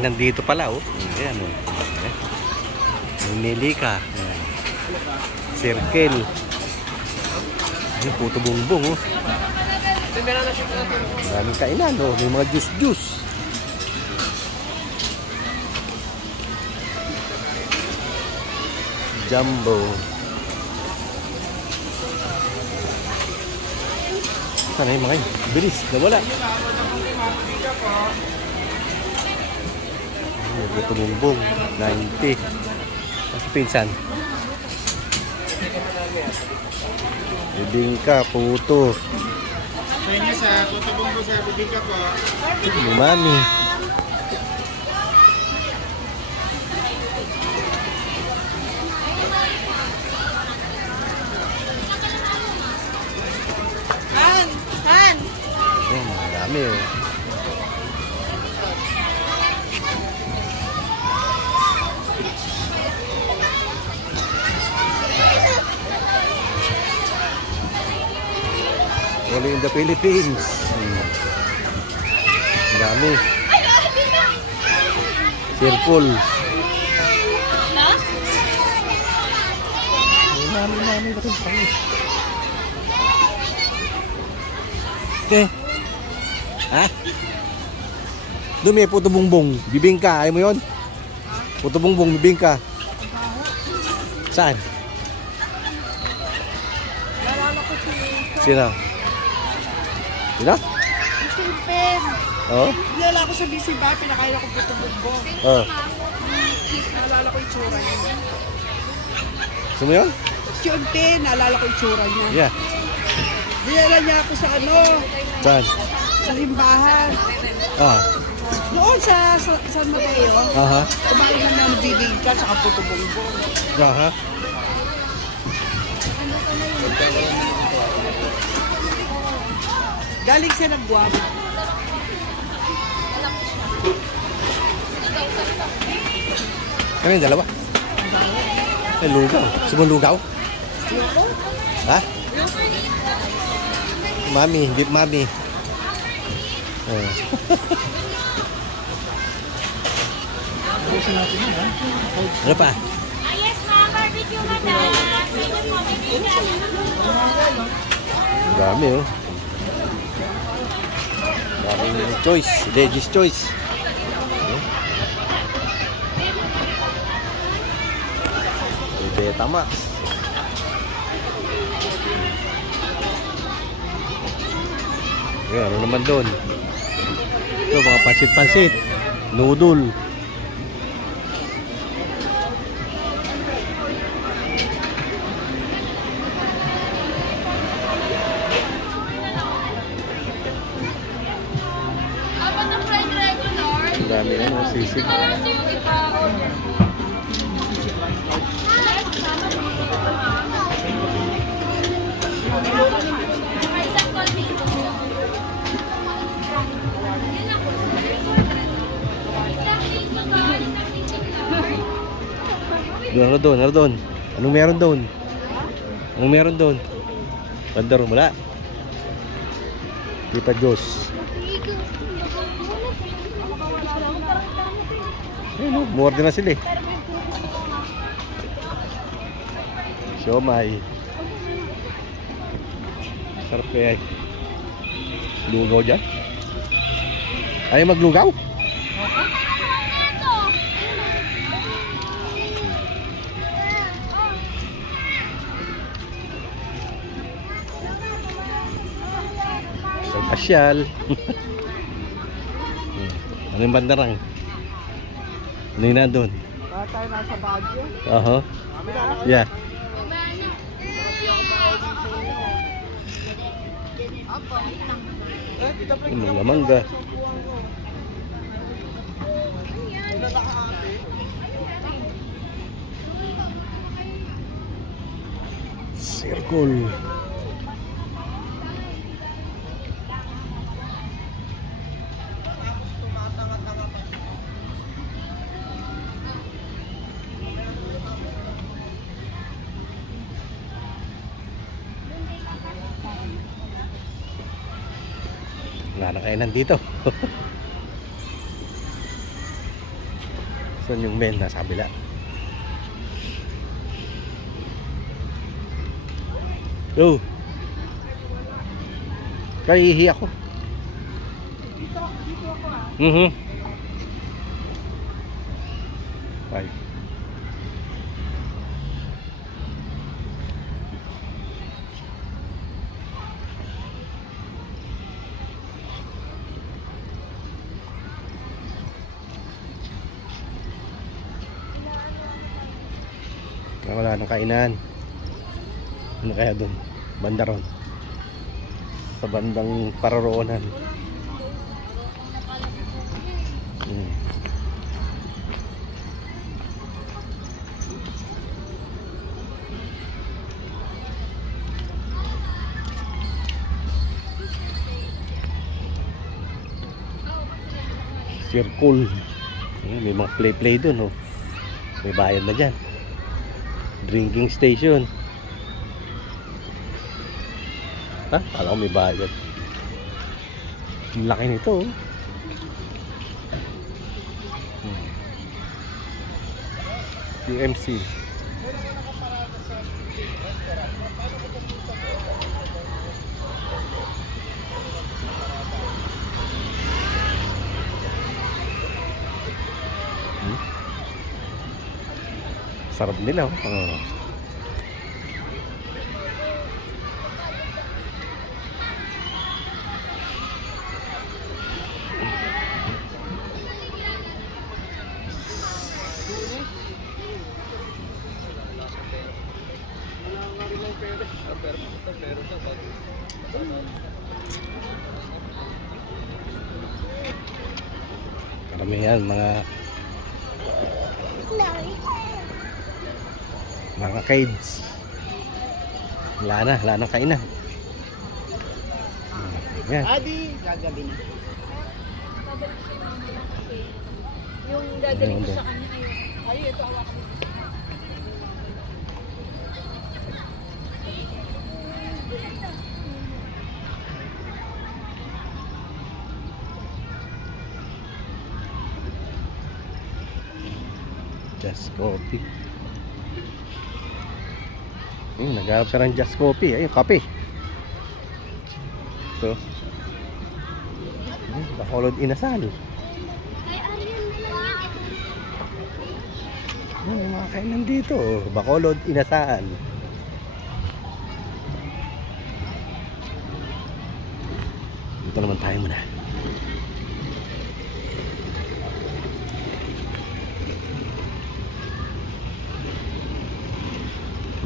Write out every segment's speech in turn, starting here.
kainan dito pala, oh. Ayan, oh. May Nilika. Circle. Ayan, puto bumbong, oh. Maraming kainan, oh. May mga juice. Jumbo. Sana yung mga yun? Bilis, nawala. Puto bumbong, 90. Mas pinsan. Bibingka, puto. Pwede sa puto bumbong sa bibingka po. Umami. Ayan, marami, oh. Only in the Philippines. Marami. Circle. Marami na rin pang. Okay. Ha? Doon may puto bumbong. Bibingka. Ayaw mo yun? Puto bumbong, bibingka. Saan? Sino? Sino? Silpen. Oo? Nalala ko sa BC ba, pinakain ako puto bumbong. Oo. Naalala ko yung tsura niya. Gusto mo yun? Silpen, naalala ko yung tsura niya. Yeah. Dinala niya ako sa Saan? sa simbahan. Ah. Doon sa San Mateo, Aha. kumain na ng bibingka sa puto bumbong. Aha. Galing siya ng Guam. Kami yung dalawa. Ay, lugaw. Gusto mo lugaw? Ha? Mami, beef mami. Oh. Ano pa? Yes, ma'am. Barbecue, madam. Ang dami, oh. Daming choice. Veggies choice. Betamax. Ayan, ano naman doon? Ito, mga pansit-pansit. Noodle. Apa na fried regular? Ang dami, ano, sisig. Ano doon? Anong meron doon? Anong meron doon? Bandar, wala. Tita Diyos. Ayun, morde na sila eh. Siomay. Sarap kaya eh. Lugaw dyan. Ayaw maglugaw? Pasyal. Ano yung bandarang? Ano yung nandun? Tayo nasa Baguio. Aha. Yeah. Mga mangga. Circle. Wala na kainan dito. Saan yung men? Nasa kabila. Yo! Kaya ihi ako. Dito ako ah. Bye. Wala nang kainan. Ano kaya doon? Banda ron. Sa bandang paroroonan. Hmm. Circle. Ayan, may mga play doon, oh. May bayad na dyan. Drinking station. Ha? Kala ko may bayad. Ang laki nito, oh. PMC. Sarap nila, oh. Karamihan mga kids. Wala nang kainan. Yan. Adi, gagabi na. Yung dadalhin ko sa kanya ayun. Ay, ito hawakan mo. Just Coffee. Naghanap siya ng Just Coffee. Ayun, kape. Ito. Bacolod inasal. May mga kainan dito. Bacolod inasal. Dito naman tayo muna.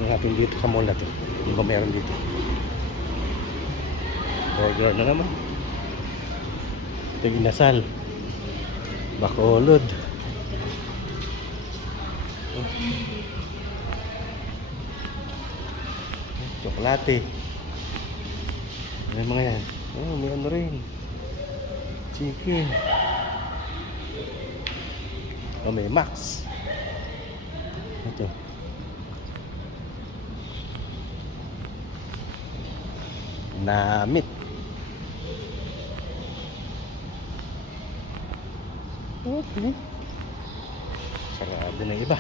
Natin dito sa mall na to. Ano ba meron dito? Burger na naman. Ito yung inasal. Bacolod. Tsokolate. Ano yung mga yan? Oh, may ano rin. Chicken. Oh, may Max. Ito. Namit. Okay. Sarado na iba.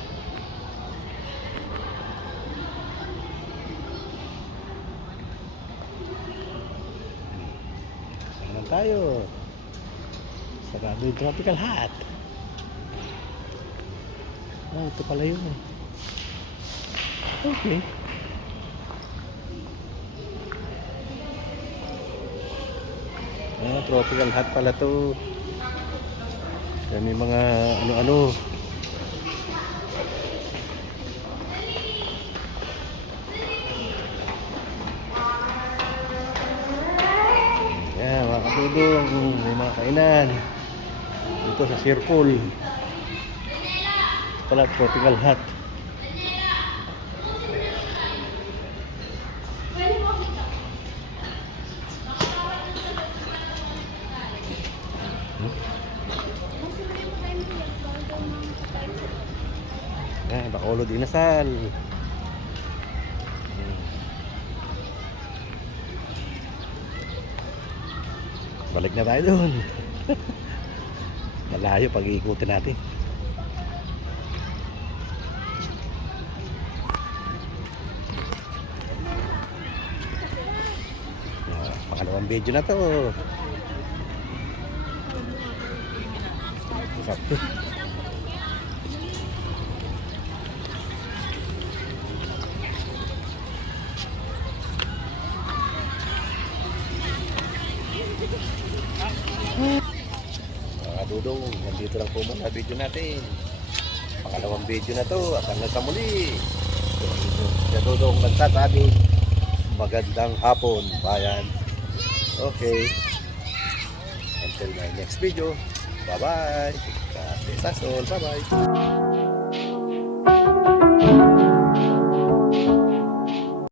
Saan tayo? Sarado yung Tropical Hut. Oh, ito pala yun. Okay. Tropical Hut pala to. Kaya may mga ano-ano. Yan, mga katulong. May mga kainan. Dito sa Circle. Ito pala Tropical Hut. Bacolod inasal. Balik na tayo doon. Malayo pag-iikutin natin. Pangalawang video na to. Sakto. Mga dudong, nandito lang po muna video natin. Pangalawang video na to at hanggang sa muli. Sa dudong nagsasabi, magandang hapon, bayan. Okay. Until my next video. Bye-bye. God bless us all. Bye-bye.